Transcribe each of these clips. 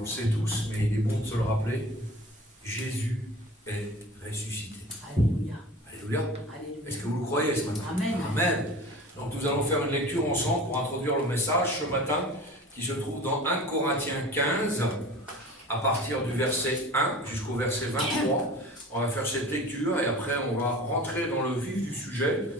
on le sait tous, mais il est bon de se le rappeler, Jésus est ressuscité. Alléluia. Alléluia. Alléluia. Est-ce que vous le croyez ce matin? Amen. Amen. Donc nous allons faire une lecture ensemble pour introduire le message ce matin, qui se trouve dans 1 Corinthiens 15, à partir du verset 1 jusqu'au verset 23. On va faire cette lecture et après on va rentrer dans le vif du sujet.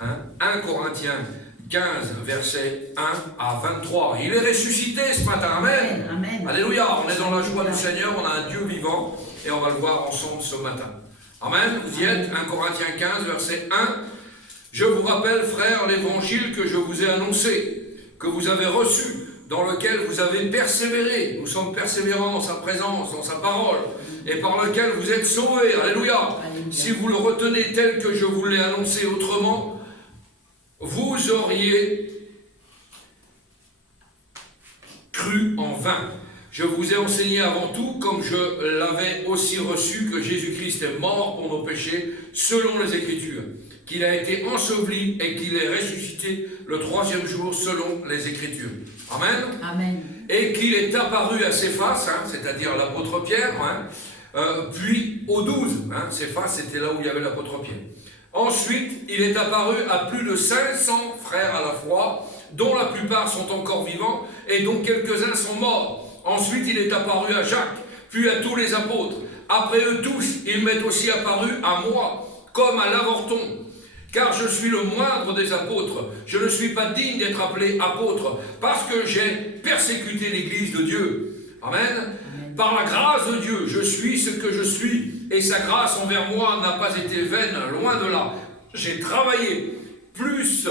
1 Corinthiens 15, verset 1 à 23. Il est ressuscité ce matin. Amen. Amen. Alléluia. On est dans la joie du Seigneur, on a un Dieu vivant et on va le voir ensemble ce matin. Amen. Vous y êtes. 1 Corinthiens 15, verset 1. Je vous rappelle, frères, l'évangile que je vous ai annoncé, que vous avez reçu, dans lequel vous avez persévéré. Nous sommes persévérants dans sa présence, dans sa parole, et par lequel vous êtes sauvés. Alléluia. Alléluia. Si vous le retenez tel que je vous l'ai annoncé autrement, vous auriez cru en vain. Je vous ai enseigné avant tout, comme je l'avais aussi reçu, que Jésus-Christ est mort pour nos péchés, selon les Écritures, qu'il a été enseveli et qu'il est ressuscité le troisième jour, selon les Écritures. Amen. Amen. Et qu'il est apparu à Céphas, c'est-à-dire l'apôtre Pierre, puis aux 12. Céphas, c'était là où il y avait l'apôtre Pierre. Ensuite, il est apparu à plus de 500 frères à la fois, dont la plupart sont encore vivants, et dont quelques-uns sont morts. Ensuite, il est apparu à Jacques, puis à tous les apôtres. Après eux tous, il m'est aussi apparu à moi, comme à l'avorton. Car je suis le moindre des apôtres. Je ne suis pas digne d'être appelé apôtre, parce que j'ai persécuté l'Église de Dieu. Amen. Par la grâce de Dieu, je suis ce que je suis, et sa grâce envers moi n'a pas été vaine, loin de là. J'ai travaillé plus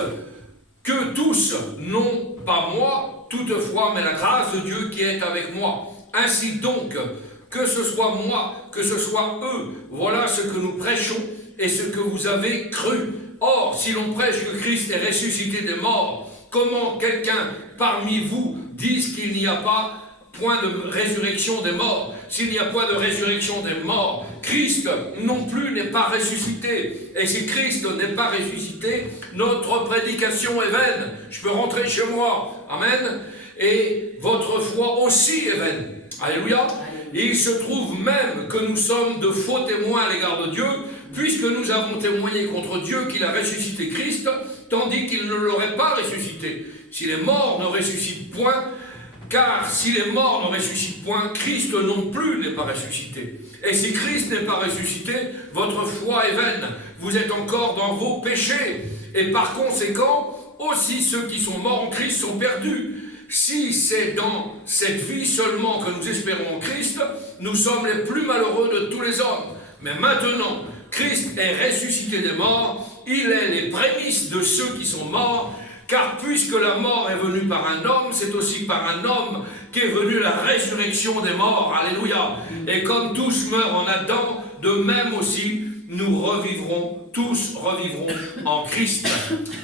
que tous, non pas moi, toutefois, mais la grâce de Dieu qui est avec moi. Ainsi donc, que ce soit moi, que ce soit eux, voilà ce que nous prêchons et ce que vous avez cru. Or, si l'on prêche que Christ est ressuscité des morts, comment quelqu'un parmi vous dise qu'il n'y a pas point de résurrection des morts? S'il n'y a point de résurrection des morts, Christ non plus n'est pas ressuscité. Et si Christ n'est pas ressuscité, notre prédication est vaine. Je peux rentrer chez moi. Amen. Et votre foi aussi est vaine. Alléluia. Et il se trouve même que nous sommes de faux témoins à l'égard de Dieu, puisque nous avons témoigné contre Dieu qu'il a ressuscité Christ, tandis qu'il ne l'aurait pas ressuscité. Si les morts ne ressuscitent point, car si les morts ne ressuscitent point, Christ non plus n'est pas ressuscité. Et si Christ n'est pas ressuscité, votre foi est vaine. Vous êtes encore dans vos péchés. Et par conséquent, aussi ceux qui sont morts en Christ sont perdus. Si c'est dans cette vie seulement que nous espérons en Christ, nous sommes les plus malheureux de tous les hommes. Mais maintenant, Christ est ressuscité des morts, il est les prémices de ceux qui sont morts, car puisque la mort est venue par un homme, c'est aussi par un homme qu'est venue la résurrection des morts. Alléluia. Et comme tous meurent en Adam, de même aussi, nous revivrons, tous revivrons en Christ.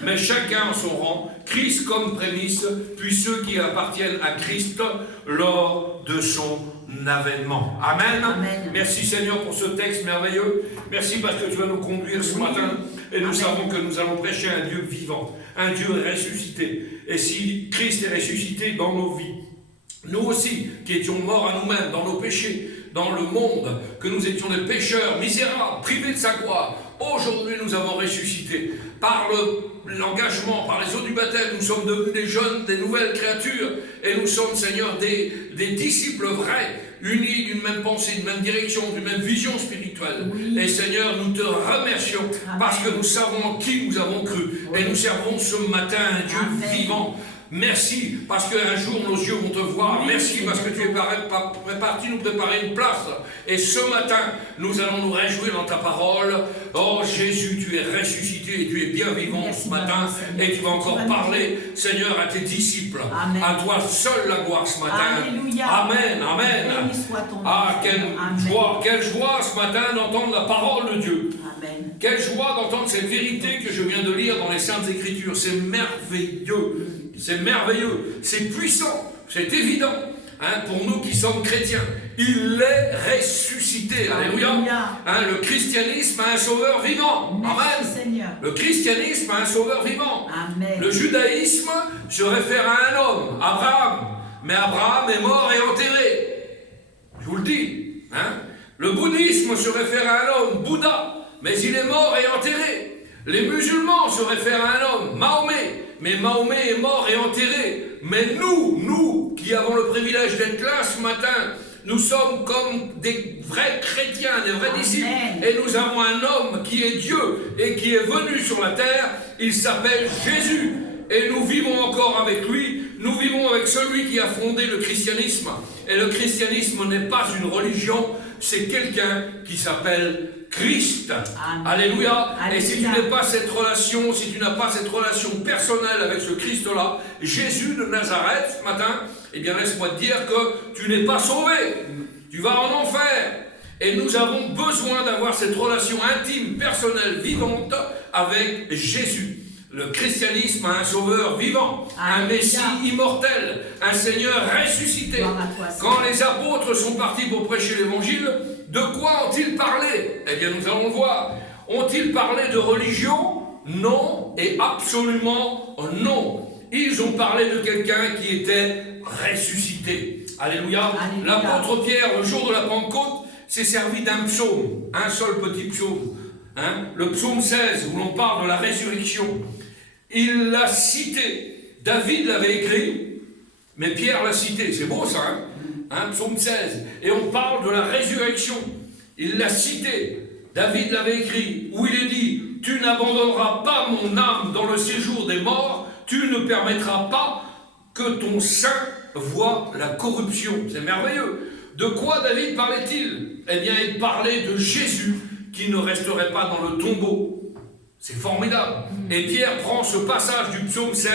Mais chacun en son rang, Christ comme prémisse, puis ceux qui appartiennent à Christ lors de son avènement. Amen. Amen. Merci Seigneur pour ce texte merveilleux. Merci parce que tu vas nous conduire ce matin. Et nous savons que nous allons prêcher un Dieu vivant, un Dieu ressuscité. Et si Christ est ressuscité dans nos vies, nous aussi, qui étions morts à nous-mêmes, dans nos péchés, dans le monde, que nous étions des pécheurs, misérables, privés de sa gloire, aujourd'hui nous avons ressuscité. Par l'engagement, par les eaux du baptême, nous sommes devenus des jeunes, des nouvelles créatures, et nous sommes, Seigneur, des disciples vrais, unis d'une même pensée, d'une même direction, d'une même vision spirituelle. Oui. Et Seigneur, nous te remercions parce que nous savons en qui nous avons cru. Oui. Et nous servons ce matin un Dieu vivant. Merci parce qu'un jour nos yeux vont te voir. Oui, merci parce que tu es parti nous préparer une place. Et ce matin, nous allons nous réjouir dans ta parole. Oh Jésus, tu es ressuscité et tu es bien vivant merci ce matin. Et tu vas encore parler, Seigneur, à tes disciples. Amen. À toi seul la gloire ce matin. Alléluia. Amen, amen. Ah, quelle joie ce matin d'entendre la parole de Dieu. Amen. Quelle joie d'entendre cette vérité que je viens de lire dans les Saintes Écritures. C'est merveilleux. C'est merveilleux, c'est puissant, c'est évident pour nous qui sommes chrétiens. Il est ressuscité. Alléluia. Le christianisme a un sauveur vivant. Merci, Amen. Seigneur. Le christianisme a un sauveur vivant. Amen. Le judaïsme se réfère à un homme, Abraham. Mais Abraham est mort et enterré. vous le dis. Hein? Le bouddhisme se réfère à un homme, Bouddha, mais il est mort et enterré. Les musulmans se réfèrent à un homme, Mahomet, mais Mahomet est mort et enterré. Mais nous qui avons le privilège d'être là ce matin, nous sommes comme des vrais chrétiens, des vrais disciples. Et nous avons un homme qui est Dieu et qui est venu sur la terre. Il s'appelle Jésus. Et nous vivons encore avec lui. Nous vivons avec celui qui a fondé le christianisme. Et le christianisme n'est pas une religion, c'est quelqu'un qui s'appelle Christ. Amen. Alléluia. Alléluia. Et si tu n'as pas cette relation, si tu n'as pas cette relation personnelle avec ce Christ-là, Jésus de Nazareth, ce matin, eh bien laisse-moi te dire que tu n'es pas sauvé. Tu vas en enfer. Et nous avons besoin d'avoir cette relation intime, personnelle, vivante avec Jésus. Le christianisme a un sauveur vivant, un Messie immortel, un Seigneur ressuscité. Quand les apôtres sont partis pour prêcher l'évangile, de quoi ont-ils parlé? Eh bien, nous allons le voir. Ont-ils parlé de religion? Non, et absolument non. Ils ont parlé de quelqu'un qui était ressuscité. Alléluia. L'apôtre Pierre, le jour de la Pentecôte, s'est servi d'un psaume, un seul petit psaume. Hein? Le psaume 16, où l'on parle de la résurrection. Il l'a cité. David l'avait écrit, mais Pierre l'a cité. C'est beau ça, hein? Psaume 16. Et on parle de la résurrection. Il l'a cité. David l'avait écrit, où il est dit, « Tu n'abandonneras pas mon âme dans le séjour des morts, tu ne permettras pas que ton sein voie la corruption. » C'est merveilleux. De quoi David parlait-il? Eh bien, il parlait de Jésus qui ne resterait pas dans le tombeau. C'est formidable. Et Pierre prend ce passage du psaume 16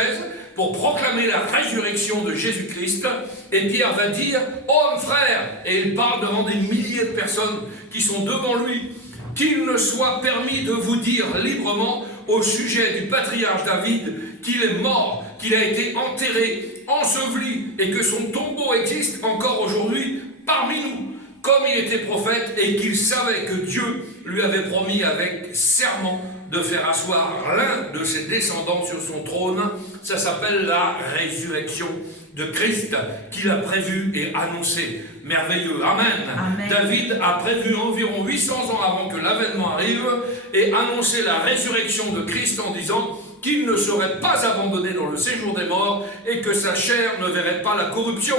pour proclamer la résurrection de Jésus-Christ. Et Pierre va dire, « Homme, frère !» Et il parle devant des milliers de personnes qui sont devant lui. « Qu'il ne soit permis de vous dire librement au sujet du patriarche David qu'il est mort, qu'il a été enterré, enseveli et que son tombeau existe encore aujourd'hui parmi nous, comme il était prophète et qu'il savait que Dieu lui avait promis avec serment de faire asseoir l'un de ses descendants sur son trône. » Ça s'appelle la résurrection de Christ qu'il a prévu et annoncé. Merveilleux. Amen. Amen. David a prévu environ 800 ans avant que l'avènement arrive et annoncé la résurrection de Christ en disant qu'il ne serait pas abandonné dans le séjour des morts et que sa chair ne verrait pas la corruption.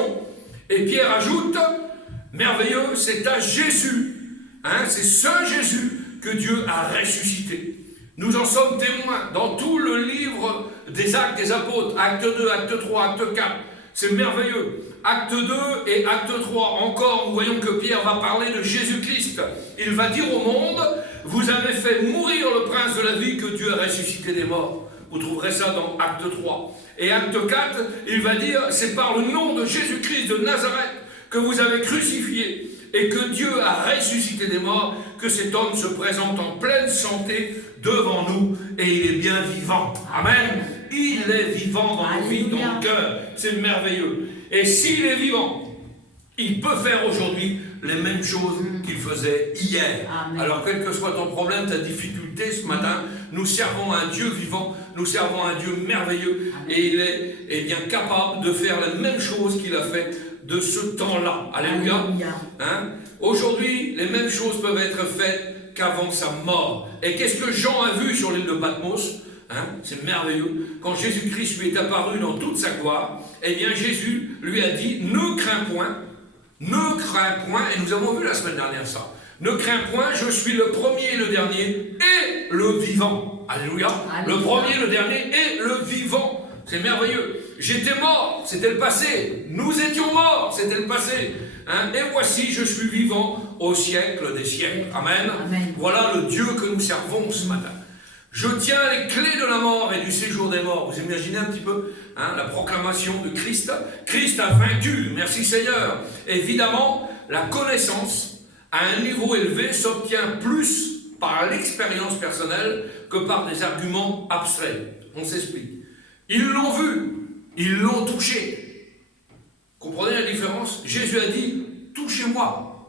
Et Pierre ajoute, merveilleux, c'est à Jésus, c'est ce Jésus que Dieu a ressuscité. Nous en sommes témoins dans tout le livre des Actes des Apôtres, Acte 2, Acte 3, Acte 4. C'est merveilleux. Acte 2 et Acte 3, encore, nous voyons que Pierre va parler de Jésus-Christ. Il va dire au monde, vous avez fait mourir le prince de la vie que Dieu a ressuscité des morts. Vous trouverez ça dans Acte 3. Et Acte 4, il va dire, c'est par le nom de Jésus-Christ de Nazareth que vous avez crucifié et que Dieu a ressuscité des morts, que cet homme se présente en pleine santé devant nous et il est bien vivant. Amen. Il est vivant dans nos vies, dans nos cœurs. C'est merveilleux. Et s'il est vivant, il peut faire aujourd'hui les mêmes choses qu'il faisait hier. Amen. Alors, quel que soit ton problème, ta difficulté ce matin, nous servons un Dieu vivant, nous servons un Dieu merveilleux. Amen. Et il est bien capable de faire les mêmes choses qu'il a fait de ce temps-là. Alléluia. Aujourd'hui, les mêmes choses peuvent être faites qu'avant sa mort. Et qu'est-ce que Jean a vu sur l'île de Patmos? C'est merveilleux. Quand Jésus-Christ lui est apparu dans toute sa gloire, eh bien Jésus lui a dit, ne crains point, et nous avons vu la semaine dernière ça. Ne crains point, je suis le premier et le dernier et le vivant. Alléluia. Alléluia. Le premier, le dernier et le vivant. C'est merveilleux. J'étais mort, c'était le passé. Nous étions morts, c'était le passé. Et voici, je suis vivant au siècle des siècles. Amen. Amen. Voilà le Dieu que nous servons ce matin. Je tiens les clés de la mort et du séjour des morts. Vous imaginez un petit peu la proclamation de Christ. Christ a vaincu, merci Seigneur. Évidemment, la connaissance à un niveau élevé s'obtient plus par l'expérience personnelle que par des arguments abstraits. On s'explique. Ils l'ont vu, ils l'ont touché. Comprenez la différence? Jésus a dit, touchez-moi.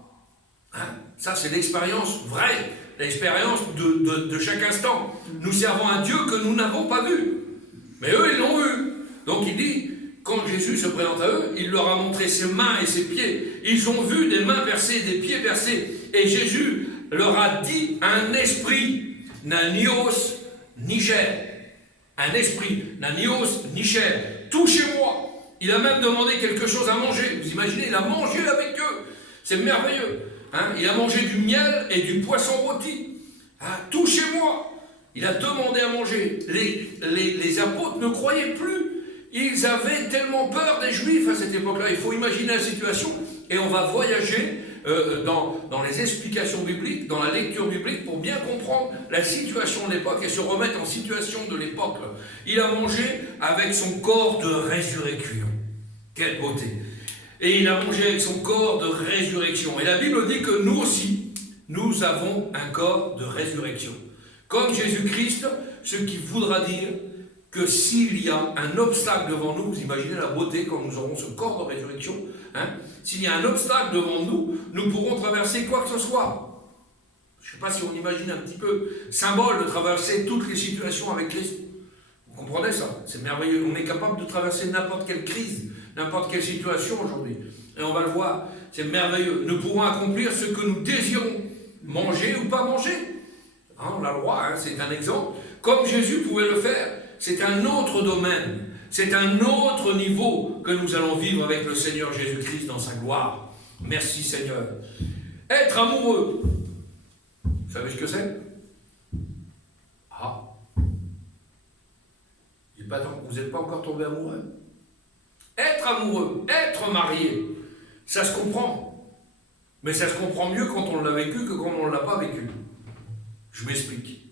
Ça, c'est l'expérience vraie. L'expérience de chaque instant. Nous servons un Dieu que nous n'avons pas vu. Mais eux, ils l'ont vu. Donc il dit, quand Jésus se présente à eux, il leur a montré ses mains et ses pieds. Ils ont vu des mains percées, des pieds percés. Et Jésus leur a dit un esprit, n'a ni os ni chair. Un esprit, n'a ni os ni chair. Touchez-moi. Il a même demandé quelque chose à manger. Vous imaginez, il a mangé avec eux. C'est merveilleux. Hein? Il a mangé du miel et du poisson rôti. Hein? Touchez-moi. Il a demandé à manger. Les apôtres ne croyaient plus. Ils avaient tellement peur des Juifs à cette époque-là. Il faut imaginer la situation. Et on va voyager dans les explications bibliques, dans la lecture biblique, pour bien comprendre la situation de l'époque et se remettre en situation de l'époque. Il a mangé avec son corps de résurrection. Quelle beauté! Et il a mangé avec son corps de résurrection. Et la Bible dit que nous aussi, nous avons un corps de résurrection. Comme Jésus-Christ, ce qui voudra dire que s'il y a un obstacle devant nous, vous imaginez la beauté quand nous aurons ce corps de résurrection, hein, s'il y a un obstacle devant nous, nous pourrons traverser quoi que ce soit. Je ne sais pas si on imagine un petit peu, symbole de traverser toutes les situations avec Christ. Vous comprenez ça? C'est merveilleux. On est capable de traverser n'importe quelle crise, n'importe quelle situation aujourd'hui. Et on va le voir, c'est merveilleux. Nous pourrons accomplir ce que nous désirons, manger ou pas manger. Hein, on a le droit, hein, c'est un exemple. Comme Jésus pouvait le faire, c'est un autre domaine, c'est un autre niveau que nous allons vivre avec le Seigneur Jésus-Christ dans sa gloire. Merci Seigneur. Être amoureux. Vous savez ce que c'est? Ah. Vous n'êtes pas encore tombé amoureux? Être amoureux, être marié, ça se comprend. Mais ça se comprend mieux quand on l'a vécu que quand on ne l'a pas vécu. Je m'explique.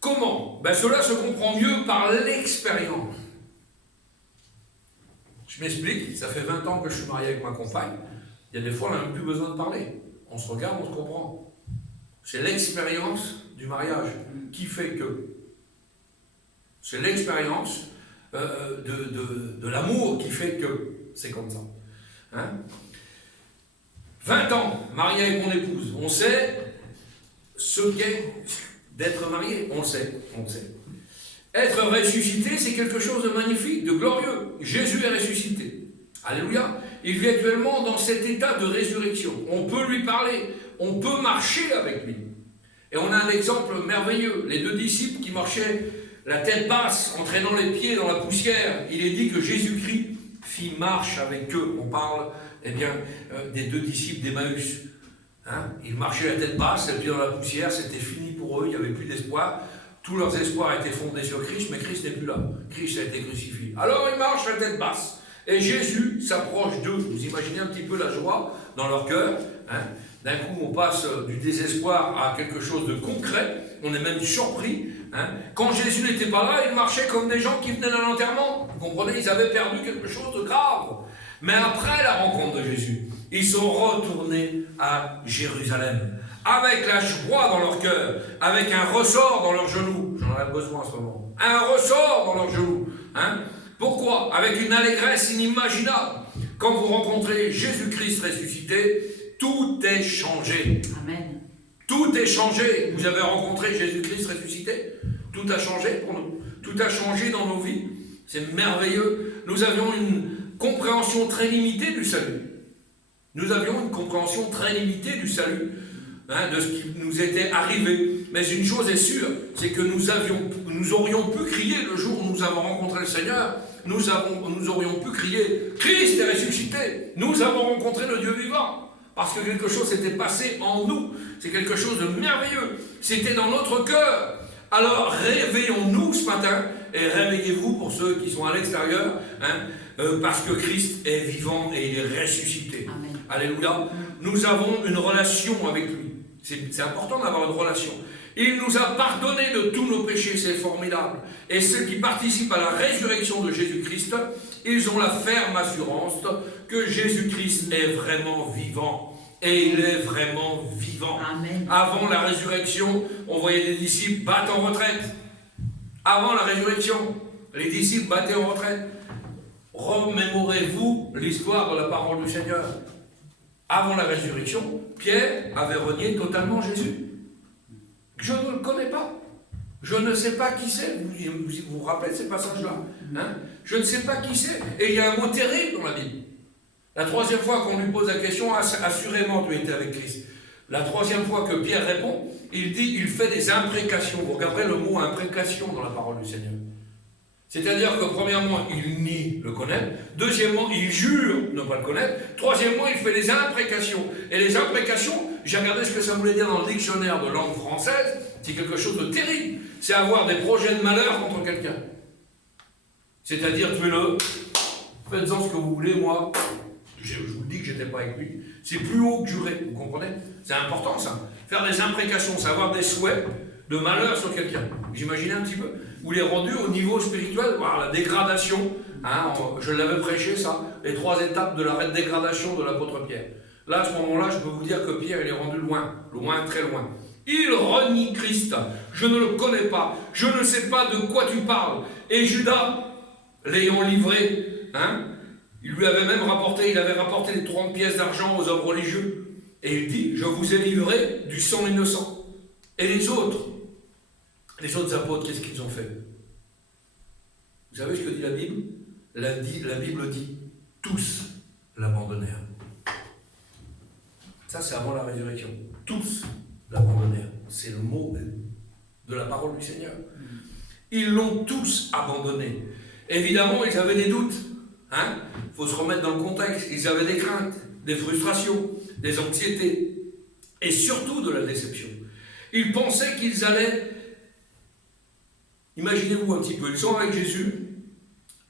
Comment? Ben cela se comprend mieux par l'expérience. Je m'explique, ça fait 20 ans que je suis marié avec ma compagne. Il y a des fois, on n'a même plus besoin de parler. On se regarde, on se comprend. C'est l'expérience du mariage qui fait que. C'est l'expérience de l'amour qui fait que c'est comme ça. Hein? 20 ans, marié avec mon épouse. On sait ce qu'est d'être marié. On le sait, on le sait. Être ressuscité, c'est quelque chose de magnifique, de glorieux. Jésus est ressuscité. Alléluia. Il vit actuellement dans cet état de résurrection. On peut lui parler, on peut marcher avec lui. Et on a un exemple merveilleux. Les deux disciples qui marchaient la tête basse, en traînant les pieds dans la poussière, il est dit que Jésus-Christ fit marche avec eux. On parle des deux disciples d'Emmaüs. Hein? Ils marchaient la tête basse, les pieds dans la poussière, c'était fini pour eux, il n'y avait plus d'espoir. Tous leurs espoirs étaient fondés sur Christ, mais Christ n'est plus là. Christ a été crucifié. Alors ils marchent la tête basse. Et Jésus s'approche d'eux. Vous imaginez un petit peu la joie dans leur cœur. Hein? D'un coup, on passe du désespoir à quelque chose de concret. On est même surpris. Hein? Quand Jésus n'était pas là, ils marchaient comme des gens qui venaient d'un enterrement. Vous comprenez? Ils avaient perdu quelque chose de grave. Mais après la rencontre de Jésus, ils sont retournés à Jérusalem. Avec la joie dans leur cœur, avec un ressort dans leurs genoux. J'en aurais besoin en ce moment. Un ressort dans leurs genoux. Hein? Pourquoi? Avec une allégresse inimaginable. Quand vous rencontrez Jésus-Christ ressuscité, tout est changé. Amen. Tout est changé. Vous avez rencontré Jésus-Christ ressuscité? Tout a changé pour nous. Tout a changé dans nos vies. C'est merveilleux. Nous avions une compréhension très limitée du salut. Nous avions une compréhension très limitée du salut, hein, de ce qui nous était arrivé. Mais une chose est sûre, c'est que nous aurions pu crier le jour où nous avons rencontré le Seigneur, nous aurions pu crier « Christ est ressuscité !» Nous avons rencontré le Dieu vivant. Parce que quelque chose s'était passé en nous. C'est quelque chose de merveilleux. C'était dans notre cœur. Alors réveillons-nous ce matin et réveillez-vous pour ceux qui sont à l'extérieur, hein, parce que Christ est vivant et il est ressuscité. Amen. Alléluia. Nous avons une relation avec lui. C'est important d'avoir une relation. Il nous a pardonné de tous nos péchés, c'est formidable. Et ceux qui participent à la résurrection de Jésus-Christ, ils ont la ferme assurance que Jésus-Christ est vraiment vivant. Et il est vraiment vivant. Amen. Avant la résurrection, on voyait les disciples battre en retraite. Avant la résurrection, les disciples battaient en retraite. Remémorez-vous l'histoire de la parole du Seigneur. Avant la résurrection, Pierre avait renié totalement Jésus. Je ne le connais pas. Je ne sais pas qui c'est. Vous vous rappelez de ces passages-là? Hein? Je ne sais pas qui c'est. Et il y a un mot terrible dans la Bible. La troisième fois qu'on lui pose la question, assurément tu étais avec Christ. La troisième fois que Pierre répond, il dit, il fait des imprécations. Vous regarderez le mot imprécation dans la parole du Seigneur. C'est-à-dire que premièrement, il nie le connaître. Deuxièmement, il jure ne pas le connaître. Troisièmement, il fait des imprécations. Et les imprécations, j'ai regardé ce que ça voulait dire dans le dictionnaire de langue française, c'est quelque chose de terrible. C'est avoir des projets de malheur contre quelqu'un. C'est-à-dire, tuez-le, faites-en ce que vous voulez, moi, je vous dis que je n'étais pas avec lui. C'est plus haut que jurer, vous comprenez? C'est important ça. Faire des imprécations, c'est avoir des souhaits de malheur sur quelqu'un. Vous imaginez un petit peu? Vous les rendu au niveau spirituel, voilà, la dégradation, hein, je l'avais prêché ça, les 3 étapes de la dégradation de l'apôtre Pierre. Là, à ce moment-là, je peux vous dire que Pierre, il est rendu loin, loin, très loin. Il renie Christ, je ne le connais pas, je ne sais pas de quoi tu parles. Et Judas, l'ayant livré, hein, il avait rapporté les 30 pièces d'argent aux hommes religieux. Et il dit, je vous ai livré du sang innocent. Et les autres apôtres, qu'est-ce qu'ils ont fait? Vous savez ce que dit la Bible? La Bible dit, tous l'abandonnèrent. Ça, c'est avant la résurrection. Tous l'abandonnèrent. C'est le mot de la parole du Seigneur. Ils l'ont tous abandonné. Évidemment, ils avaient des doutes. Hein? Faut se remettre dans le contexte. Ils avaient des craintes, des frustrations, des anxiétés et surtout de la déception. Ils pensaient qu'ils allaient... Imaginez-vous un petit peu, ils sont avec Jésus,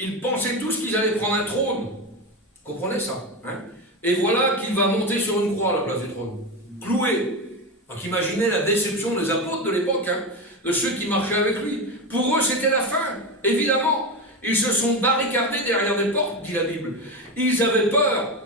ils pensaient tous qu'ils allaient prendre un trône. Vous comprenez ça, hein? Et voilà qu'il va monter sur une croix à la place du trône, cloué. Donc imaginez la déception des apôtres de l'époque, hein, de ceux qui marchaient avec lui. Pour eux, c'était la fin, évidemment. Ils se sont barricadés derrière des portes, dit la Bible. Ils avaient peur,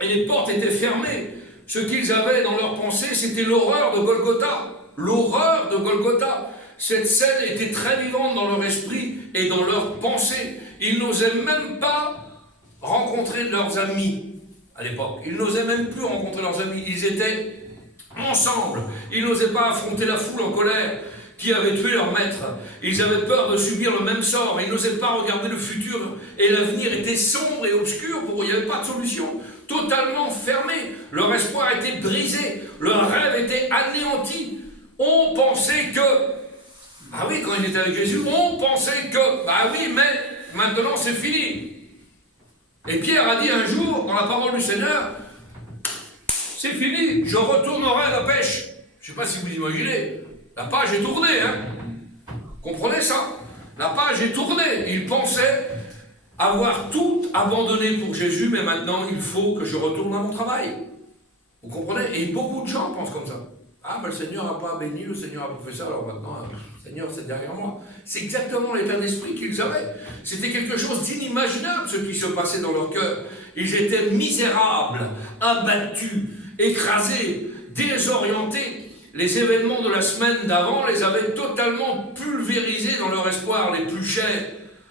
et les portes étaient fermées. Ce qu'ils avaient dans leur pensée, c'était l'horreur de Golgotha. L'horreur de Golgotha. Cette scène était très vivante dans leur esprit et dans leurs pensées. Ils n'osaient même pas rencontrer leurs amis à l'époque. Ils n'osaient même plus rencontrer leurs amis. Ils étaient ensemble. Ils n'osaient pas affronter la foule en colère qui avait tué leur maître. Ils avaient peur de subir le même sort. Ils n'osaient pas regarder le futur. Et l'avenir était sombre et obscur pour eux. Il n'y avait pas de solution. Totalement fermé. Leur espoir était brisé. Leur rêve était anéanti. On pensait que... Ah oui, quand il était avec Jésus, on pensait que... Bah oui, mais maintenant c'est fini. Et Pierre a dit un jour, dans la parole du Seigneur, c'est fini, je retournerai à la pêche. Je ne sais pas si vous imaginez. La page est tournée, hein. Comprenez ça? La page est tournée. Il pensait avoir tout abandonné pour Jésus, mais maintenant il faut que je retourne à mon travail. Vous comprenez? Et beaucoup de gens pensent comme ça. Ah, mais le Seigneur n'a pas béni, le Seigneur a pas fait ça, alors maintenant, le Seigneur, c'est derrière moi. C'est exactement l'état d'esprit qu'ils avaient. C'était quelque chose d'inimaginable, ce qui se passait dans leur cœur. Ils étaient misérables, abattus, écrasés, désorientés. Les événements de la semaine d'avant les avaient totalement pulvérisés dans leur espoir les plus chers.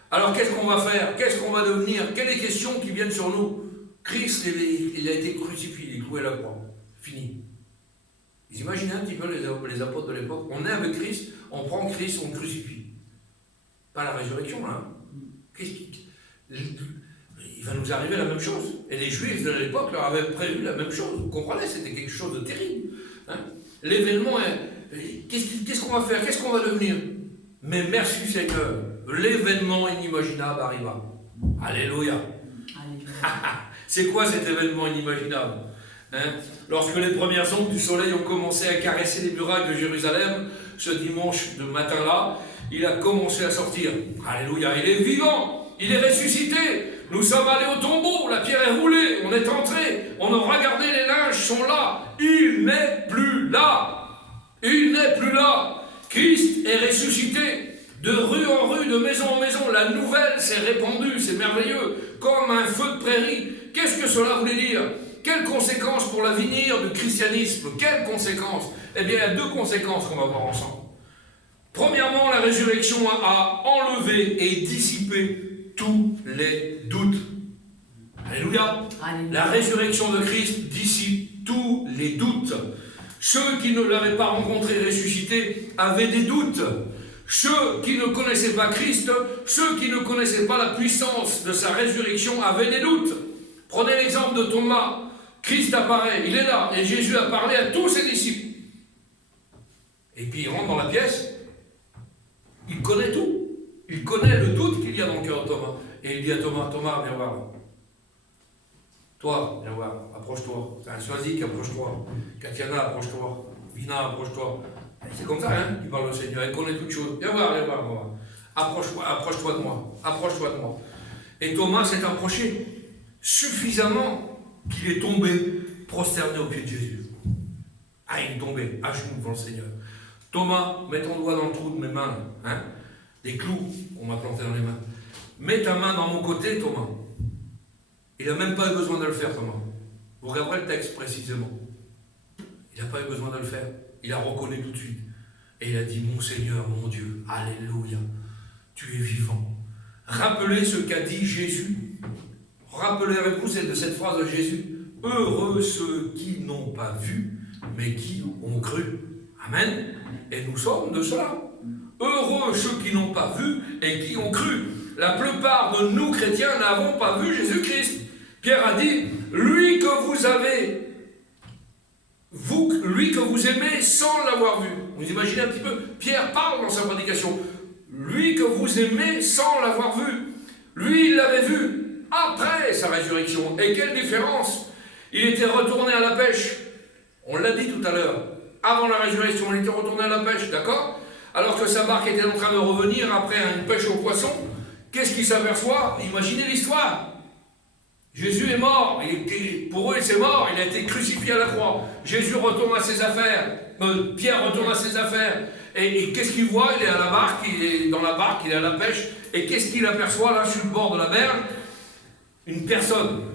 Alors qu'est-ce qu'on va faire? Qu'est-ce qu'on va devenir? Quelles sont les questions qui viennent sur nous? Christ, il a été crucifié, il est cloué à la croix. Fini. Vous imaginez un petit peu les apôtres de l'époque? On est avec Christ, on prend Christ, on le crucifie. Pas la résurrection, là. Il va nous arriver la même chose. Et les Juifs de l'époque leur avaient prévu la même chose. Vous comprenez? C'était quelque chose de terrible. Hein? L'événement est... Qu'est-ce qu'on va faire? Qu'est-ce qu'on va devenir? Mais merci Seigneur, l'événement inimaginable arriva. Alléluia. C'est quoi cet événement inimaginable? Hein? Lorsque les premières ombres du soleil ont commencé à caresser les murailles de Jérusalem, ce dimanche de matin-là, il a commencé à sortir. Alléluia, il est vivant, il est ressuscité. Nous sommes allés au tombeau, la pierre est roulée, on est entré, on a regardé, les linges sont là. Il n'est plus là. Il n'est plus là. Christ est ressuscité. De rue en rue, de maison en maison, la nouvelle s'est répandue, c'est merveilleux, comme un feu de prairie. Qu'est-ce que cela voulait dire? Quelles conséquences pour l'avenir du christianisme? Quelles conséquences? Eh bien, il y a deux conséquences qu'on va voir ensemble. Premièrement, la résurrection a enlevé et dissipé tous les doutes. Alléluia. La résurrection de Christ dissipe tous les doutes. Ceux qui ne l'avaient pas rencontré ressuscité avaient des doutes. Ceux qui ne connaissaient pas Christ, ceux qui ne connaissaient pas la puissance de sa résurrection avaient des doutes. Prenez l'exemple de Thomas. Christ apparaît, il est là, et Jésus a parlé à tous ses disciples. Et puis il rentre dans la pièce, il connaît tout. Il connaît le doute qu'il y a dans le cœur de Thomas. Et il dit à Thomas, Thomas, viens voir. Toi, viens voir, approche-toi. C'est un Swazik, approche-toi. Katiana, approche-toi. Vina, approche-toi. C'est comme ça, hein, il parle au Seigneur, il connaît toutes choses. Viens voir, moi. Approche-toi de moi. Approche-toi de moi. Et Thomas s'est approché suffisamment qu'il est tombé, prosterné au pied de Jésus. Ah, il est tombé, à genoux devant le Seigneur. Thomas, mets ton doigt dans le trou de mes mains, hein, des clous qu'on m'a plantés dans les mains. Mets ta main dans mon côté, Thomas. Il n'a même pas eu besoin de le faire, Thomas. Vous regarderez le texte précisément. Il n'a pas eu besoin de le faire. Il a reconnu tout de suite. Et il a dit, mon Seigneur, mon Dieu, alléluia, tu es vivant. Rappelez ce qu'a dit Jésus. Rappelez-vous de cette phrase de Jésus. Heureux ceux qui n'ont pas vu, mais qui ont cru. Amen. Et nous sommes de cela. Heureux ceux qui n'ont pas vu et qui ont cru. La plupart de nous chrétiens n'avons pas vu Jésus-Christ. Pierre a dit, lui que vous avez, lui que vous aimez sans l'avoir vu. Vous imaginez un petit peu, Pierre parle dans sa prédication. Lui que vous aimez sans l'avoir vu. Lui, il l'avait vu après sa résurrection. Et quelle différence! Il était retourné à la pêche. On l'a dit tout à l'heure. Avant la résurrection, il était retourné à la pêche, d'accord? Alors que sa barque était en train de revenir après une pêche au poisson. Qu'est-ce qu'il s'aperçoit? Imaginez l'histoire. Jésus est mort. Pour eux, c'est mort. Il a été crucifié à la croix. Jésus retourne à ses affaires. Pierre retourne à ses affaires. Et qu'est-ce qu'il voit? Il est à la barque, il est dans la barque, il est à la pêche. Et qu'est-ce qu'il aperçoit là sur le bord de la mer? Une personne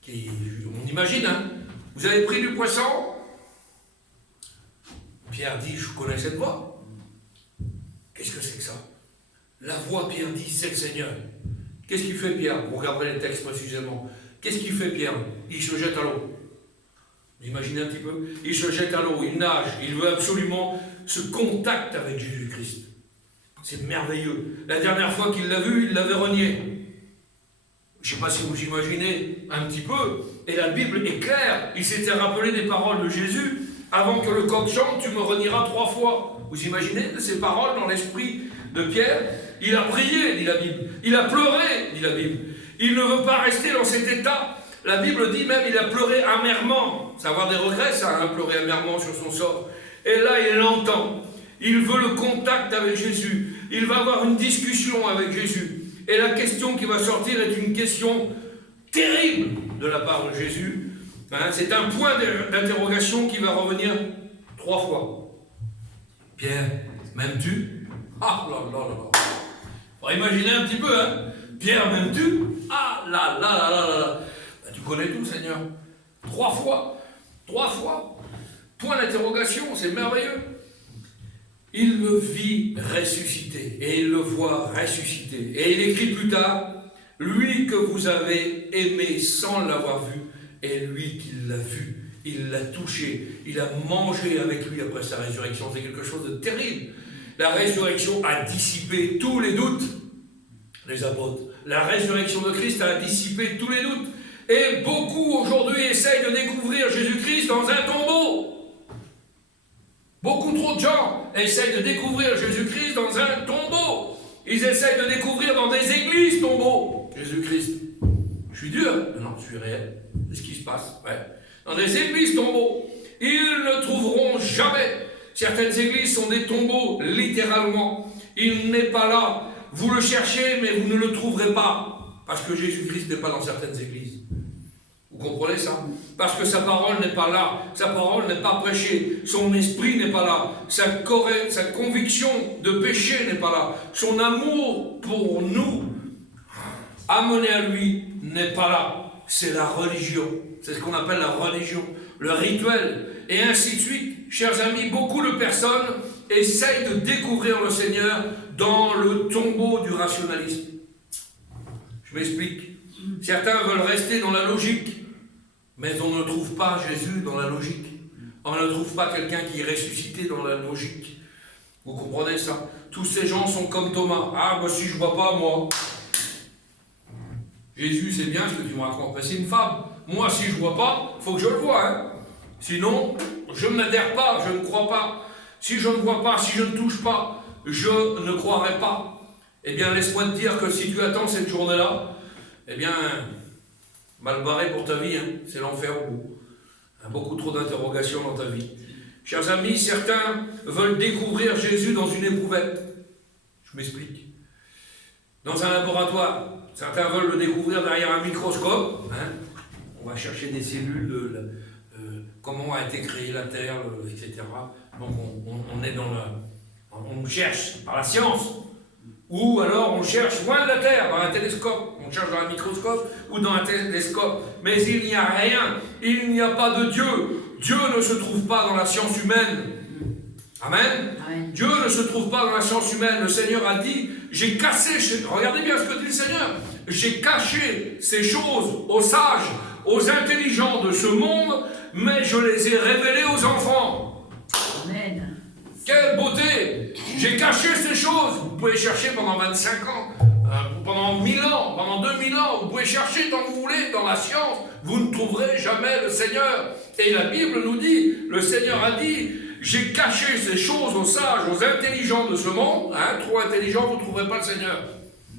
qui, on imagine, hein, vous avez pris du poisson? Pierre dit, je connais cette voix. Qu'est-ce que c'est que ça? La voix, Pierre dit, c'est le Seigneur. Qu'est-ce qu'il fait Pierre? Vous regarderez le texte précisément. Qu'est-ce qu'il fait Pierre? Il se jette à l'eau. Vous imaginez un petit peu? Il se jette à l'eau, il nage, il veut absolument ce contact avec Jésus-Christ. C'est merveilleux. La dernière fois qu'il l'a vu, il l'avait renié. Je ne sais pas si vous imaginez un petit peu. Et la Bible est claire. Il s'était rappelé des paroles de Jésus. Avant que le coq chante, tu me renieras 3 fois. Vous imaginez ces paroles dans l'esprit de Pierre? Il a prié, dit la Bible. Il a pleuré, dit la Bible. Il ne veut pas rester dans cet état. La Bible dit même il a pleuré amèrement. C'est avoir des regrets, ça, hein, pleurer amèrement sur son sort. Et là, il l'entend. Il veut le contact avec Jésus. Il va avoir une discussion avec Jésus. Et la question qui va sortir est une question terrible de la part de Jésus. Hein, c'est un point d'interrogation qui va revenir 3 fois. Pierre, m'aimes-tu? Ah là là là là. Faut imaginer un petit peu, hein. Pierre, m'aimes-tu? Ah là là là là là. Ben, tu connais tout, Seigneur. 3 fois. 3 fois. Point d'interrogation, c'est merveilleux. Il le vit ressusciter, et il le voit ressusciter. Et il écrit plus tard, lui que vous avez aimé sans l'avoir vu, et lui qui l'a vu, il l'a touché, il a mangé avec lui après sa résurrection. C'est quelque chose de terrible. La résurrection a dissipé tous les doutes, les apôtres. La résurrection de Christ a dissipé tous les doutes. Et beaucoup aujourd'hui essayent de découvrir Jésus-Christ dans un tombeau. Beaucoup trop de gens essayent de découvrir Jésus-Christ dans un tombeau. Ils essayent de découvrir dans des églises tombeaux Jésus-Christ. Je suis dur? Non, je suis réel. C'est ce qui se passe. Ouais. Dans des églises tombeaux, ils ne trouveront jamais. Certaines églises sont des tombeaux, littéralement. Il n'est pas là. Vous le cherchez, mais vous ne le trouverez pas. Parce que Jésus-Christ n'est pas dans certaines églises. Vous comprenez ça? Parce que sa parole n'est pas là, sa parole n'est pas prêchée, son esprit n'est pas là, sa conviction de péché n'est pas là, son amour pour nous, amené à lui, n'est pas là. C'est la religion, c'est ce qu'on appelle la religion, le rituel, et ainsi de suite. Chers amis, beaucoup de personnes essayent de découvrir le Seigneur dans le tombeau du rationalisme. Je m'explique. Certains veulent rester dans la logique, mais on ne trouve pas Jésus dans la logique. On ne trouve pas quelqu'un qui est ressuscité dans la logique. Vous comprenez ça? Tous ces gens sont comme Thomas. Ah, si je ne vois pas, moi. Jésus, c'est bien ce que tu me racontes, mais c'est une fable. Moi, si je ne vois pas, il faut que je le vois. Hein. Sinon, je n'adhère pas, je ne crois pas. Si je ne vois pas, si je ne touche pas, je ne croirai pas. Eh bien, laisse-moi te dire que si tu attends cette journée-là, eh bien, mal barré pour ta vie, hein. C'est l'enfer au bout. Beaucoup trop d'interrogations dans ta vie. Chers amis, certains veulent découvrir Jésus dans une éprouvette. Je m'explique. Dans un laboratoire, certains veulent le découvrir derrière un microscope. Hein. On va chercher des cellules, comment a été créée la Terre, etc. Donc on est dans on cherche par la science. Ou alors on cherche loin de la Terre, dans un télescope. On cherche dans un microscope ou dans un télescope. Mais il n'y a rien. Il n'y a pas de Dieu. Dieu ne se trouve pas dans la science humaine. Amen. Amen. Dieu ne se trouve pas dans la science humaine. Le Seigneur a dit, j'ai cassé, regardez bien ce que dit le Seigneur, j'ai caché ces choses aux sages, aux intelligents de ce monde, mais je les ai révélées aux enfants. Amen. Quelle beauté! J'ai caché ces choses. Vous pouvez chercher pendant 25 ans, pendant 1000 ans, pendant 2000 ans. Vous pouvez chercher tant que vous voulez dans la science. Vous ne trouverez jamais le Seigneur. Et la Bible nous dit, le Seigneur a dit, j'ai caché ces choses aux sages, aux intelligents de ce monde. Hein, trop intelligents, vous ne trouverez pas le Seigneur.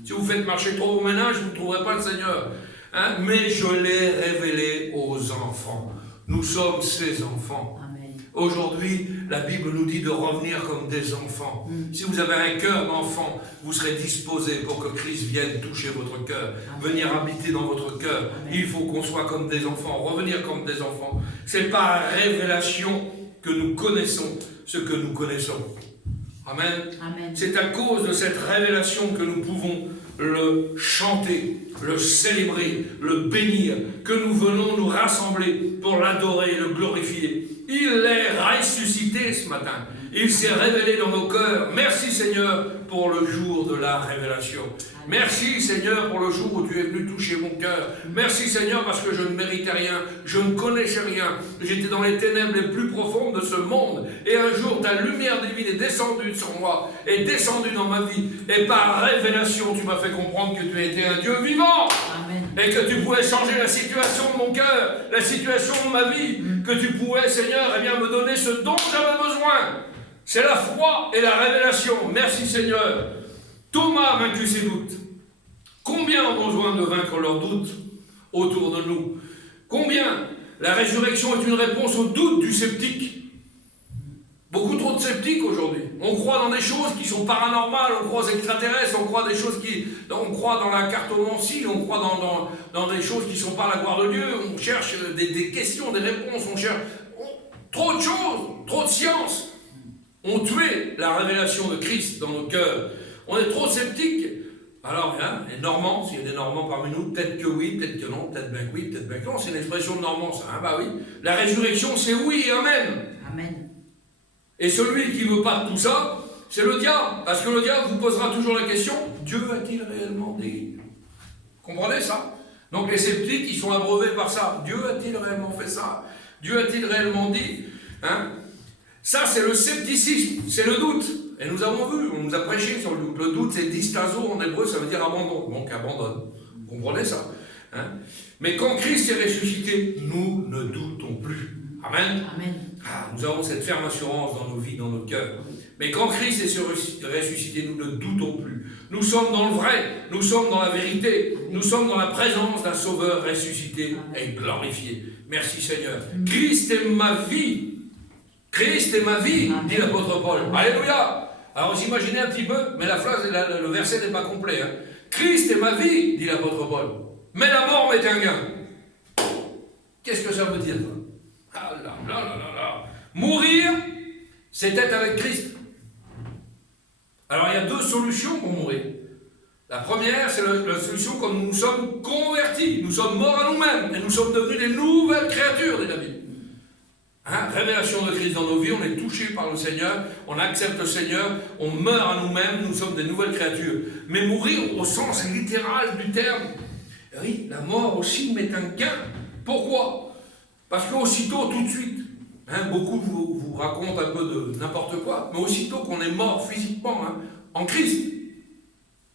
Si vous faites marcher trop au ménage, vous ne trouverez pas le Seigneur. Hein, mais je l'ai révélé aux enfants. Nous sommes ses enfants. Aujourd'hui, la Bible nous dit de revenir comme des enfants. Si vous avez un cœur d'enfant, vous serez disposé pour que Christ vienne toucher votre cœur, venir habiter dans votre cœur. Il faut qu'on soit comme des enfants, revenir comme des enfants. C'est par révélation que nous connaissons ce que nous connaissons. Amen. Amen. C'est à cause de cette révélation que nous pouvons le chanter, le célébrer, le bénir, que nous venons nous rassembler pour l'adorer et le glorifier. Il est ressuscité ce matin. Il s'est révélé dans nos cœurs. Merci Seigneur pour le jour de la révélation. Merci Seigneur pour le jour où tu es venu toucher mon cœur. Merci Seigneur parce que je ne méritais rien. Je ne connaissais rien. J'étais dans les ténèbres les plus profondes de ce monde. Et un jour ta lumière divine est descendue sur moi. Est descendue dans ma vie. Et par révélation tu m'as fait comprendre que tu étais un Dieu vivant. Amen. Et que tu pouvais changer la situation de mon cœur. La situation de ma vie. Que tu pouvais Seigneur eh bien, me donner ce dont j'avais besoin. C'est la foi et la révélation. Merci Seigneur. Thomas a vaincu ses doutes. Combien ont besoin de vaincre leurs doutes autour de nous? Combien? La résurrection est une réponse aux doutes du sceptique. Beaucoup trop de sceptiques aujourd'hui. On croit dans des choses qui sont paranormales, on croit aux extraterrestres, on croit des choses on croit dans la cartomancie, on croit dans des choses qui ne sont pas la gloire de Dieu, on cherche des questions, des réponses, on cherche trop de choses, trop de sciences. ont tué la révélation de Christ dans nos cœurs. On est trop sceptiques. Alors, hein, les Normands, s'il y a des Normands parmi nous, peut-être que oui, peut-être que non, peut-être bien que oui, peut-être bien que non. C'est une expression de Normand, ça. Hein, bah oui. La résurrection, c'est oui et amen. Amen. Et celui qui ne veut pas de tout ça, c'est le diable. Parce que le diable vous posera toujours la question, Dieu a-t-il réellement dit? Comprenez ça? Donc les sceptiques, ils sont abreuvés par ça. Dieu a-t-il réellement fait ça? Dieu a-t-il réellement dit? Hein? Ça, c'est le scepticisme, c'est le doute. Et nous avons vu, on nous a prêché sur le doute. Le doute, c'est distazo en hébreu, ça veut dire abandon. Donc abandonne. Vous comprenez ça? Hein? Mais quand Christ est ressuscité, nous ne doutons plus. Amen. Amen. Ah, nous avons cette ferme assurance dans nos vies, dans nos cœurs. Mais quand Christ est ressuscité, nous ne doutons plus. Nous sommes dans le vrai, nous sommes dans la vérité, nous sommes dans la présence d'un Sauveur ressuscité et glorifié. Merci Seigneur. Christ est ma vie. Christ est ma vie, dit l'apôtre Paul. Alléluia. Alors vous imaginez un petit peu, mais la phrase, le verset n'est pas complet. Hein. Christ est ma vie, dit l'apôtre Paul. Mais la mort m'est un gain. Qu'est-ce que ça veut dire? Ah là là là là là. Mourir, c'est être avec Christ. Alors il y a deux solutions pour mourir. La première, c'est la solution quand nous nous sommes convertis. Nous sommes morts à nous-mêmes et nous sommes devenus des nouvelles créatures, dit la Bible. Hein? Révélation de Christ dans nos vies, on est touché par le Seigneur, on accepte le Seigneur, on meurt à nous-mêmes, nous sommes des nouvelles créatures. Mais mourir au sens littéral du terme, oui, la mort aussi m'est un gain. Pourquoi? Parce qu'aussitôt, tout de suite, Beaucoup vous racontent un peu de n'importe quoi, mais aussitôt qu'on est mort physiquement, en Christ,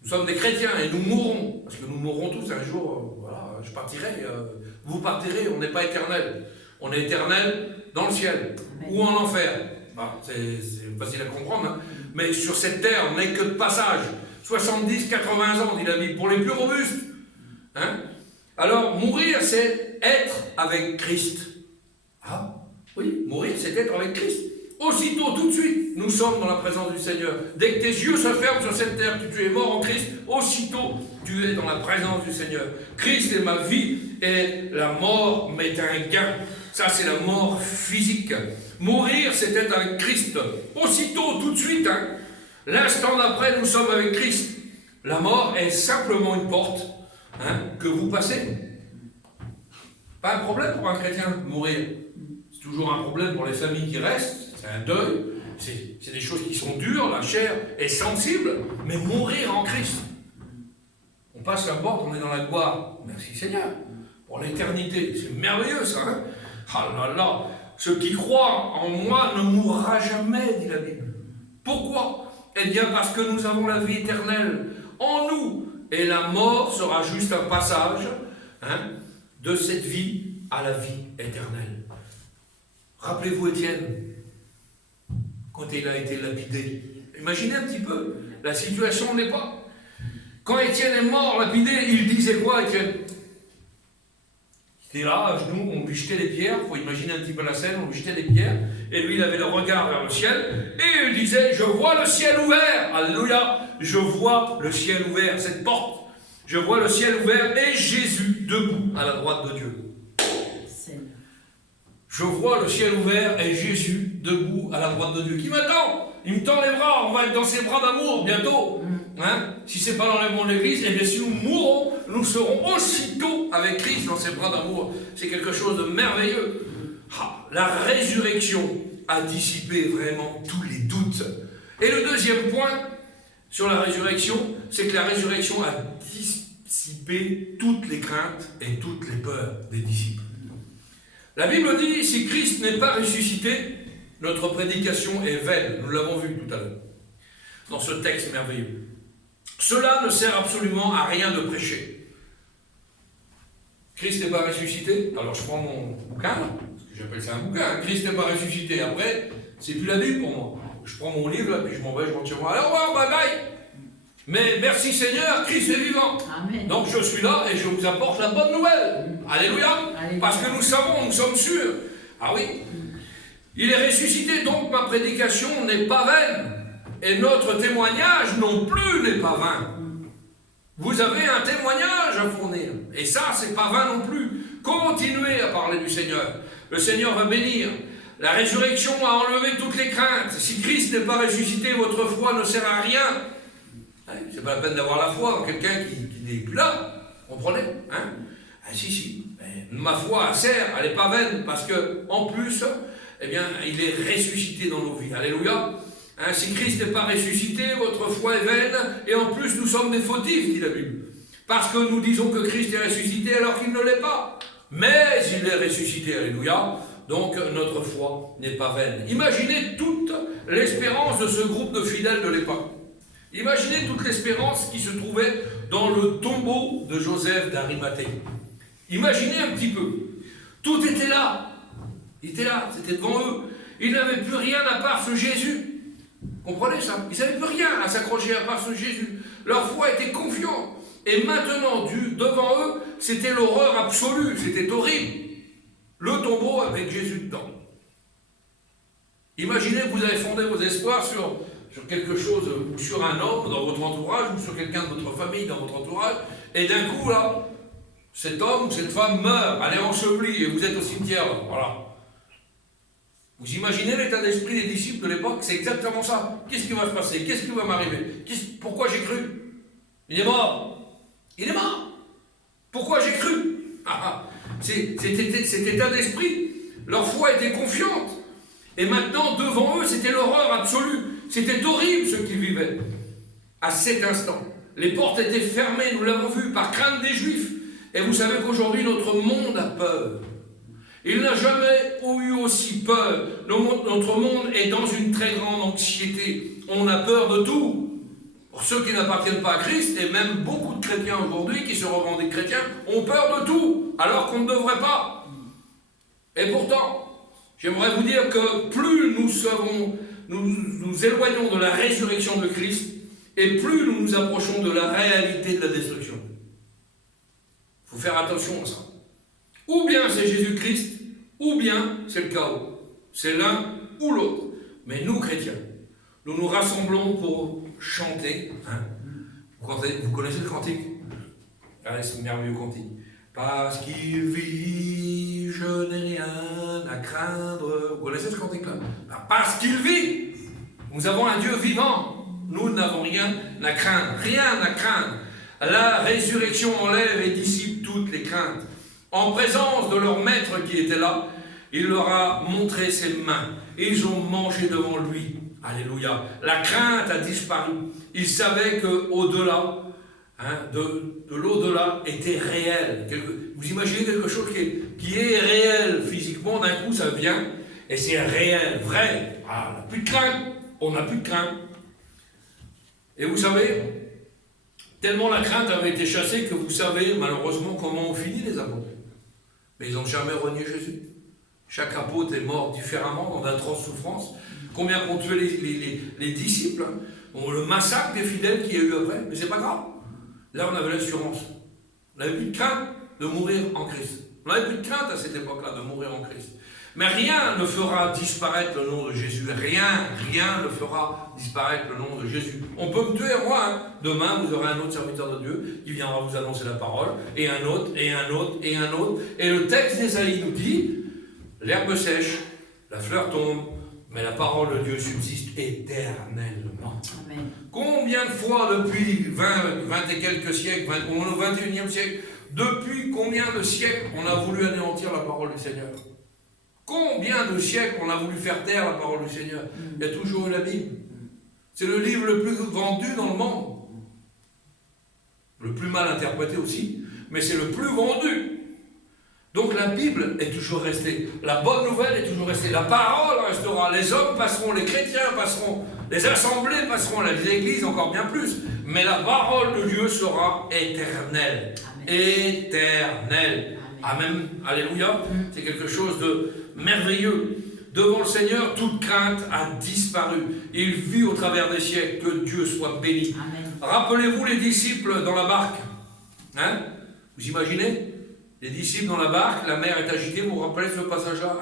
nous sommes des chrétiens et nous mourrons, parce que nous mourrons tous un jour, voilà, je partirai, vous partirez, on n'est pas éternel. On est éternel dans le ciel, ou en enfer. C'est facile à comprendre, mais sur cette terre, on n'est que de passage. 70, 80 ans, dit la Bible, pour les plus robustes. Alors, mourir, c'est être avec Christ. Ah, oui, mourir, c'est être avec Christ. Aussitôt, tout de suite, nous sommes dans la présence du Seigneur. Dès que tes yeux se ferment sur cette terre, que tu es mort en Christ, aussitôt, tu es dans la présence du Seigneur. Christ est ma vie et la mort m'est un gain. Ça, c'est la mort physique. Mourir, c'est être avec Christ. Aussitôt, tout de suite, l'instant d'après, nous sommes avec Christ. La mort est simplement une porte que vous passez. Pas un problème pour un chrétien, mourir. C'est toujours un problème pour les familles qui restent. C'est un deuil. C'est des choses qui sont dures, la chair est sensible. Mais mourir en Christ. On passe la porte, on est dans la gloire. Merci Seigneur. Pour l'éternité. C'est merveilleux ça. Ah là là. Ceux qui croient en moi ne mourra jamais, dit la Bible. Pourquoi? Eh bien parce que nous avons la vie éternelle en nous. Et la mort sera juste un passage de cette vie à la vie éternelle. Rappelez-vous Étienne, quand il a été lapidé. Imaginez un petit peu la situation n'est pas. Quand Étienne est mort, lapidé, il disait quoi Étienne? Il était là, à genoux, on lui jetait des pierres, il faut imaginer un petit peu la scène, on lui jetait des pierres, et lui il avait le regard vers le ciel, et il disait, je vois le ciel ouvert, alléluia, je vois le ciel ouvert, cette porte, je vois le ciel ouvert, et Jésus debout à la droite de Dieu. Je vois le ciel ouvert, et Jésus debout à la droite de Dieu. Qui m'attend? Il me tend les bras, on va être dans ses bras d'amour bientôt. Si ce n'est pas l'enlèvement de l'Église, eh bien si nous mourrons, nous serons aussitôt avec Christ dans ses bras d'amour. C'est quelque chose de merveilleux. La résurrection a dissipé vraiment tous les doutes. Et le deuxième point sur la résurrection, c'est que la résurrection a dissipé toutes les craintes et toutes les peurs des disciples. La Bible dit, si Christ n'est pas ressuscité, notre prédication est vaine. Nous l'avons vu tout à l'heure, dans ce texte merveilleux. Cela ne sert absolument à rien de prêcher. Christ n'est pas ressuscité. Alors je prends mon bouquin, parce que j'appelle ça un bouquin. Christ n'est pas ressuscité. Après, c'est plus la Bible pour moi. Je prends mon livre, là, puis je m'en vais, je rentre chez moi. Alors, ouais, bye bye. Mais merci Seigneur, Christ est vivant. Amen. Donc je suis là et je vous apporte la bonne nouvelle. Alléluia. Alléluia. Parce que nous savons, nous sommes sûrs. Ah oui. Il est ressuscité, donc ma prédication n'est pas vaine. Et notre témoignage non plus n'est pas vain. Vous avez un témoignage à fournir. Et ça, c'est pas vain non plus. Continuez à parler du Seigneur. Le Seigneur va bénir. La résurrection a enlevé toutes les craintes. Si Christ n'est pas ressuscité, votre foi ne sert à rien. C'est pas la peine d'avoir la foi en quelqu'un qui n'est plus là. Comprenez? Si. Mais ma foi sert, elle n'est pas vaine, parce que en plus, eh bien, il est ressuscité dans nos vies. Alléluia. Si Christ n'est pas ressuscité, votre foi est vaine, et en plus nous sommes des fautifs, dit la Bible. Parce que nous disons que Christ est ressuscité alors qu'il ne l'est pas. Mais il est ressuscité, alléluia, donc notre foi n'est pas vaine. Imaginez toute l'espérance de ce groupe de fidèles de l'époque. Imaginez toute l'espérance qui se trouvait dans le tombeau de Joseph d'Arimathée. Imaginez un petit peu. Tout était là. Il était là, c'était devant eux. Ils n'avaient plus rien à part ce Jésus. Comprenez ça? Ils n'avaient plus rien à s'accrocher à part ce Jésus. Leur foi était confiante. Et maintenant, devant eux, c'était l'horreur absolue. C'était horrible. Le tombeau avec Jésus dedans. Imaginez que vous avez fondé vos espoirs sur quelque chose, ou sur un homme dans votre entourage, ou sur quelqu'un de votre famille dans votre entourage, et d'un coup, là, cet homme ou cette femme meurt, elle est ensevelie, et vous êtes au cimetière, là. Voilà. Vous imaginez l'état d'esprit des disciples de l'époque? C'est exactement ça. Qu'est-ce qui va se passer? Qu'est-ce qui va m'arriver? Pourquoi j'ai cru? Il est mort. Il est mort. Pourquoi j'ai cru? C'était cet état d'esprit. Leur foi était confiante. Et maintenant, devant eux, c'était l'horreur absolue. C'était horrible ce qu'ils vivaient. À cet instant, les portes étaient fermées, nous l'avons vu, par crainte des Juifs. Et vous savez qu'aujourd'hui, notre monde a peur. Il n'a jamais eu aussi peur. Notre monde est dans une très grande anxiété. On a peur de tout. Pour ceux qui n'appartiennent pas à Christ, et même beaucoup de chrétiens aujourd'hui qui se revendiquent chrétiens, ont peur de tout, alors qu'on ne devrait pas. Et pourtant, j'aimerais vous dire que plus nous éloignons de la résurrection de Christ, et plus nous nous approchons de la réalité de la destruction. Il faut faire attention à ça. Ou bien c'est Jésus-Christ, ou bien c'est le chaos. C'est l'un ou l'autre. Mais nous, chrétiens, nous nous rassemblons pour chanter. Hein. Vous connaissez le cantique? Allez, c'est un merveilleux cantique. Parce qu'il vit, je n'ai rien à craindre. Vous connaissez ce cantique-là? Parce qu'il vit. Nous avons un Dieu vivant. Nous n'avons rien à craindre. Rien à craindre. La résurrection enlève et dissipe toutes les craintes. En présence de leur maître qui était là, il leur a montré ses mains. Et ils ont mangé devant lui. Alléluia. La crainte a disparu. Ils savaient qu'au-delà, de l'au-delà était réel. Vous imaginez quelque chose qui est réel physiquement, d'un coup ça vient, et c'est réel, vrai. Ah, on n'a plus de crainte. On n'a plus de crainte. Et vous savez, tellement la crainte avait été chassée que vous savez malheureusement comment ont fini les apôtres. Mais ils n'ont jamais renié Jésus. Chaque apôtre est mort différemment, dans d'atroces souffrances. Combien ont tué les disciples, le massacre des fidèles qu'il y a eu après, mais c'est pas grave. Là, on avait l'assurance. On n'avait plus de crainte de mourir en Christ. On n'avait plus de crainte à cette époque-là de mourir en Christ. Mais rien ne fera disparaître le nom de Jésus. Rien ne fera disparaître le nom de Jésus. On peut me tuer, moi. Hein. Demain, vous aurez un autre serviteur de Dieu qui viendra vous annoncer la parole, et un autre, et un autre, et un autre. Et le texte d'Ésaïe nous dit, l'herbe sèche, la fleur tombe, mais la parole de Dieu subsiste éternellement. Amen. Combien de fois depuis 20 et quelques siècles, au 21e siècle, depuis combien de siècles on a voulu anéantir la parole du Seigneur? Combien de siècles on a voulu faire taire la parole du Seigneur? Il y a toujours eu la Bible. C'est le livre le plus vendu dans le monde. Le plus mal interprété aussi, mais c'est le plus vendu. Donc la Bible est toujours restée. La bonne nouvelle est toujours restée. La parole restera. Les hommes passeront, les chrétiens passeront, les assemblées passeront, les églises encore bien plus. Mais la parole de Dieu sera éternelle. Amen. Éternelle. Amen. Alléluia. C'est quelque chose de merveilleux. Devant le Seigneur, toute crainte a disparu. Il vit au travers des siècles. Que Dieu soit béni. Amen. Rappelez-vous les disciples dans la barque. Hein? Vous imaginez? Les disciples dans la barque, la mer est agitée, vous vous rappelez ce passage-là?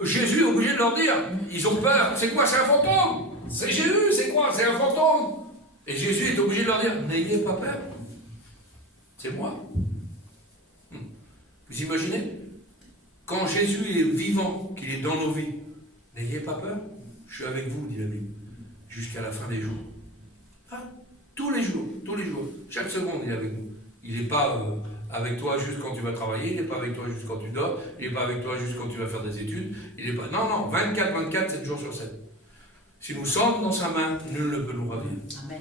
Jésus est obligé de leur dire, ils ont peur. C'est quoi? C'est un fantôme. C'est Jésus, c'est quoi? C'est un fantôme. Et Jésus est obligé de leur dire, n'ayez pas peur. C'est moi. Vous imaginez? Quand Jésus est vivant, qu'il est dans nos vies, n'ayez pas peur. Je suis avec vous, dit la Bible, jusqu'à la fin des jours. Tous les jours, chaque seconde, il est avec nous. Il n'est pas avec toi juste quand tu vas travailler, il n'est pas avec toi juste quand tu dors, il n'est pas avec toi juste quand tu vas faire des études, il n'est pas... Non, 24, 7 jours sur 7. Si nous sommes dans sa main, nul ne peut nous ravir. Amen.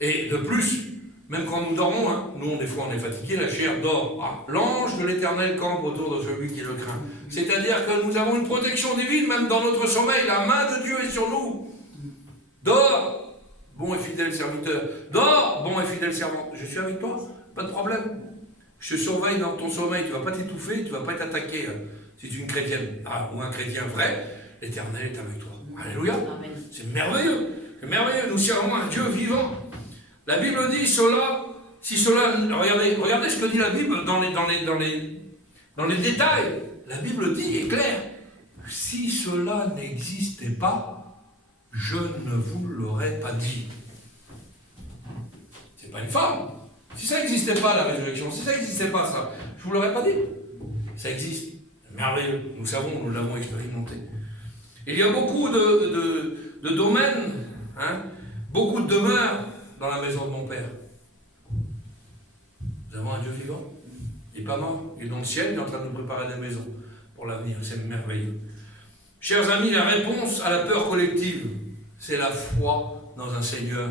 Et de plus, même quand nous dormons, nous, des fois, on est fatigué, la chair dort. L'ange de l'Éternel campe autour de celui qui le craint. C'est-à-dire que nous avons une protection divine, même dans notre sommeil. La main de Dieu est sur nous. Dors, bon et fidèle serviteur. Dors, bon et fidèle servante. Je suis avec toi, pas de problème. Je te surveille dans ton sommeil, tu ne vas pas t'étouffer, tu ne vas pas être attaqué. Si tu es une chrétienne, ou un chrétien vrai, l'Éternel est avec toi. Alléluia. Amen. C'est merveilleux. C'est merveilleux. Nous servons un Dieu vivant. La Bible dit cela, si cela... Regardez ce que dit la Bible dans les détails. La Bible dit, est claire, si cela n'existait pas, je ne vous l'aurais pas dit. C'est pas une femme. Si ça n'existait pas, la résurrection, si ça n'existait pas, ça, je ne vous l'aurais pas dit. Ça existe. C'est merveilleux. Nous savons, nous l'avons expérimenté. Il y a beaucoup de domaines, beaucoup de demeures dans la maison de mon Père. Nous avons un Dieu vivant. Il n'est pas mort. Il est dans le ciel, il est en train de nous préparer des maisons pour l'avenir. C'est merveilleux. Chers amis, la réponse à la peur collective, c'est la foi dans un Seigneur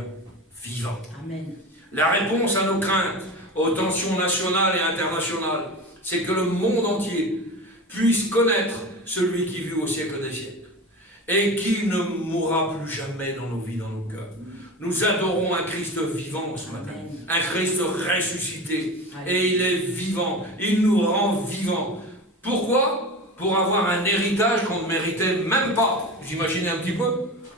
vivant. Amen. La réponse à nos craintes, aux tensions nationales et internationales, c'est que le monde entier puissent connaître celui qui vit au siècle des siècles et qui ne mourra plus jamais dans nos vies, dans nos cœurs. Nous adorons un Christ vivant ce matin, un Christ ressuscité, et il est vivant, il nous rend vivants. Pourquoi? Pour avoir un héritage qu'on ne méritait même pas. Vous imaginez un petit peu?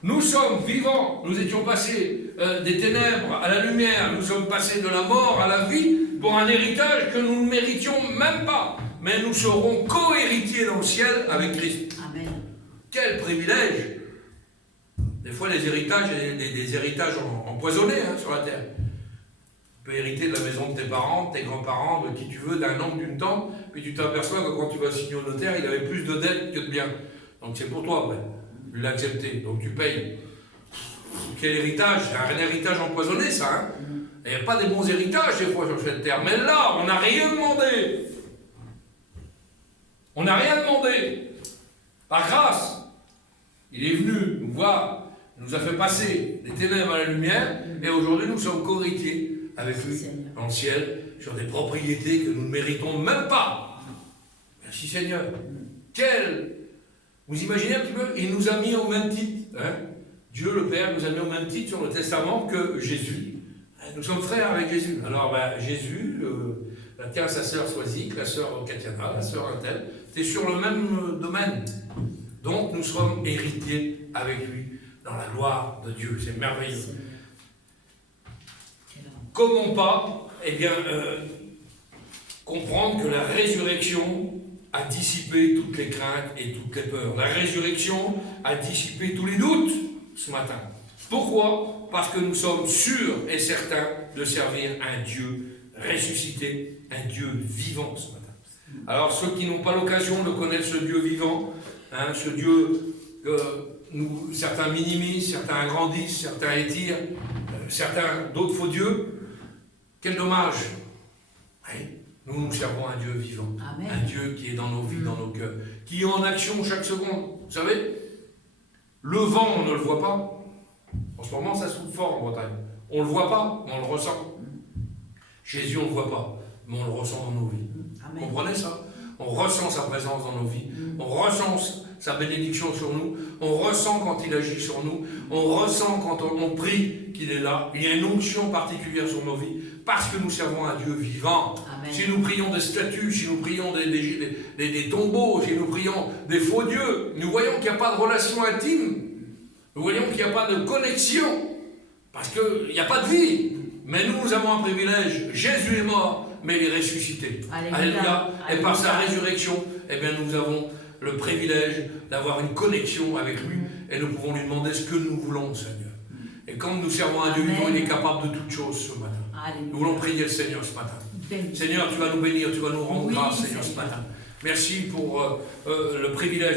Nous sommes vivants, nous étions passés des ténèbres à la lumière, nous sommes passés de la mort à la vie pour un héritage que nous ne méritions même pas. Mais nous serons co-héritiers dans le ciel avec Christ. Amen. Quel privilège! Des fois, les héritages, des héritages empoisonnés sur la terre. Tu peux hériter de la maison de tes parents, de tes grands-parents, de qui tu veux, d'un oncle, d'une tante, puis tu t'aperçois que quand tu vas signer au notaire, il avait plus de dettes que de biens. Donc c'est pour toi, après. Tu l'as accepté, donc tu payes. Quel héritage? C'est un héritage empoisonné, ça. Il n'y a pas des bons héritages, des fois, sur cette terre. Mais là, on n'a rien demandé. On n'a rien demandé. Par grâce, il est venu nous voir. Nous a fait passer des ténèbres à la lumière, et aujourd'hui nous sommes co-héritiers avec lui dans le ciel, sur des propriétés que nous ne méritons même pas. Merci Seigneur. Vous imaginez un petit peu, il nous a mis au même titre, Dieu le Père nous a mis au même titre sur le testament que Jésus. Nous sommes frères avec Jésus. Alors Jésus, tiens, sa sœur Soisic, la sœur Katiana, la sœur Intel, c'est sur le même domaine. Donc nous serons héritiers avec lui dans la gloire de Dieu. C'est merveilleux. Comment pas, comprendre que la résurrection a dissipé toutes les craintes et toutes les peurs. La résurrection a dissipé tous les doutes ce matin. Pourquoi? Parce que nous sommes sûrs et certains de servir un Dieu ressuscité, un Dieu vivant ce matin. Alors ceux qui n'ont pas l'occasion de connaître ce Dieu vivant, ce Dieu que certains minimisent, certains agrandissent, certains étirent, d'autres faux dieux, quel dommage. Oui, nous servons un Dieu vivant. Amen. Un Dieu qui est dans nos vies, dans nos cœurs, qui est en action chaque seconde. Vous savez, le vent, on ne le voit pas. En ce moment, ça souffle fort en Bretagne. On ne le voit pas, mais on le ressent. Jésus, on ne le voit pas, mais on le ressent dans nos vies. Amen. Comprenez ça? On ressent sa présence dans nos vies. On ressent sa bénédiction sur nous. On ressent quand il agit sur nous. On ressent quand on prie qu'il est là. Il y a une onction particulière sur nos vies parce que nous servons un Dieu vivant. Amen. Si nous prions des statues, si nous prions des tombeaux, si nous prions des faux dieux, nous voyons qu'il n'y a pas de relation intime. Nous voyons qu'il n'y a pas de connexion parce qu'il n'y a pas de vie. Mais nous avons un privilège. Jésus est mort, mais il est ressuscité. Alléluia. Alléluia. Et par sa résurrection, nous avons le privilège d'avoir une connexion avec lui. Et nous pouvons lui demander ce que nous voulons, Seigneur. Et quand nous servons un Dieu vivant, il est capable de toutes choses ce matin. Alléluia. Nous voulons prier le Seigneur ce matin. Seigneur, tu vas nous bénir, tu vas nous rendre grâce, Seigneur, ce matin. Merci pour le privilège